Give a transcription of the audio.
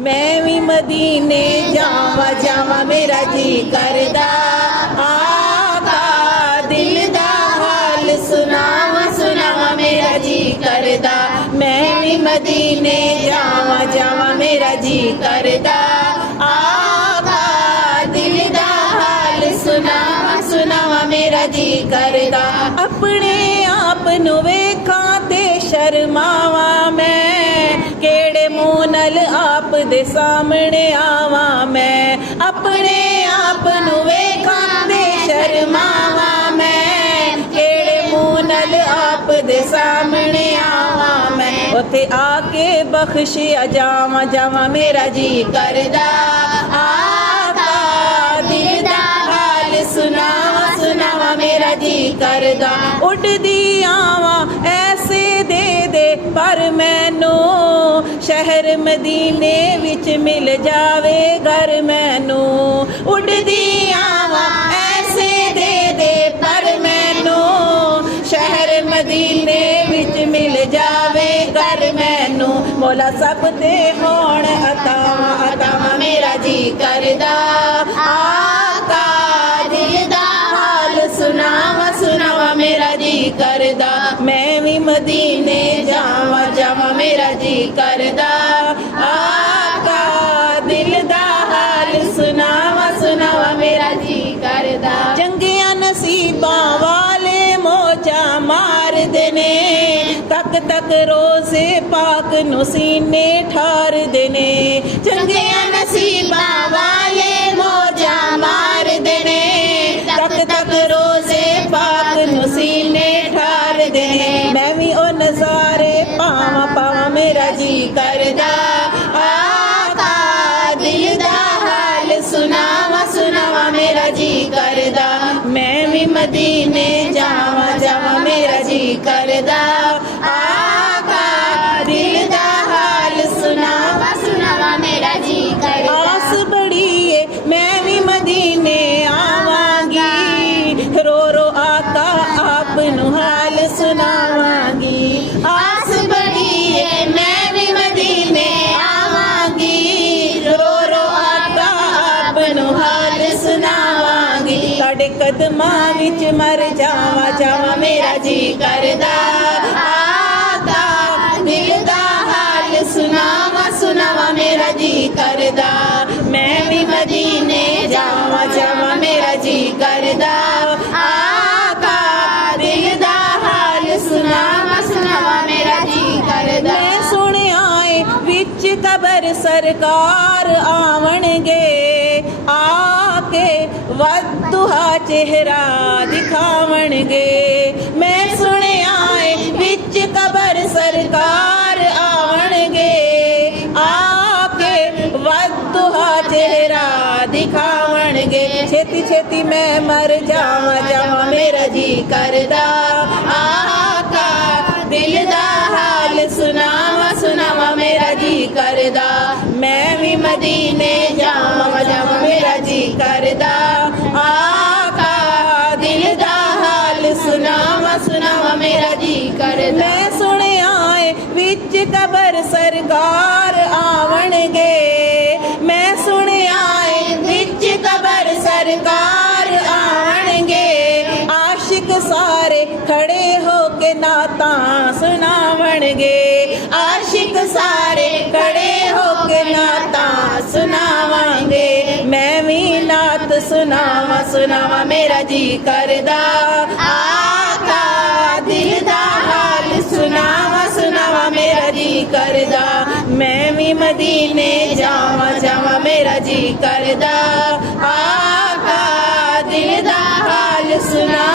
मैं भी मदीने जावा जावा मेरा जी करदा। आका दिल दा हाल सुनावा सुनावा मेरा जी करदा। मैं भी मदीने जावा जावा मेरा जी करदा। आका दिल दा हाल सुनावा सुनावा मेरा जी करदा। अपने आप नू वेखां ते शर्मावा मैं, केड़े मुंह नाल आप दे सामने आवा मैं। अपने आप नू वेखां ते शर्मावा मैं, केड़े मुंह नाल आप दे सामने आवा मैं। उथे आके बख्शिया जावा जावा मेरा जी करदा। आका दिल दा हाल सुनावा सुनावा मेरा जी करदा। उड़दी आवा ऐसे दे दे पर मैनू, शहर मदीने विच मिल जावे घर मैनू। उड़दी आवा ऐसे दे दे पर मैनू, शहर मदीने विच मिल जावे घर मैनू। मौला सब ते होण अतावा अतावा मेरा जी करदा। आका दिल दा हाल सुनावा सुनावा मेरा जी करदा। मैं भी मदीने जावा जावा मेरा जी करदा। आका दिल दा हाल सुनावा सुनावा मेरा जी करदा। चंगिया नसीबा वाले मोचा मार देने, तक तक रोज़े पाक नू सीने ठार देने। चंगिया नसीबा वाले मोजा मार देने, तक तक रोज़े पाक नू सीने ठार देने। मैं भी ओ नज़ारे पावा पावा मेरा जी करदा। आका दिल दा हाल सुनावा सुनावा मेरा जी करदा। मैं भी मदीने जावा जावा मेरा जी करदा। आका दिल दा हाल सुनावा सुनावा मेरा जी करदा। आस बड़ी है मैं भी मदीने आवांगी, रो रो आका आप नू हाल सुनावांगी। आस बड़ी है मैं भी मदीने आवांगी, रो रो आका आप नू हाल सुनावांगी। तुहाडे कदमां विच मर जावा जावा मेरा जी करदा। आका दिल दा हाल सुनावा सुनावा मेरा जी करदा। मैं भी मदीने जावा जावा मेरा जी करदा। आका दिल दा हाल सुनावा सुनावा मेरा जी करदा। मैं सुनिया है विच कबर सरकार आवणगे, आके वदुहा चेहरा दिखावणगे। मैं सुनिया है विच कबर सरकार आवणगे, आके वदुहा चेहरा दिखावणगे। छेती छेती मैं मर जावा जावा मेरा जी करदा। आका दिल दा हाल सुनावा सुनावा मेरा जी करदा। मैं भी मदीने जावा जावा मेरा जी करदा। आका दिल दा हाल सुनावा सुनावा मेरा जी करदा। मैं सुनिया है विच कबर सरकार आवणगे, मैं सुनिया है विच कबर सरकार आवणगे। आशिक सारे खड़े होके नाता सुनावणगे, आशिक सारे खड़े होके नाता सुनावांगे। मैं भी नात सुनावा सुनावा मेरा जी करदा। आका दिल दा हाल सुनावा सुनावा मेरा जी करदा। मैं भी मदीने जावा जावा मेरा जी करदा।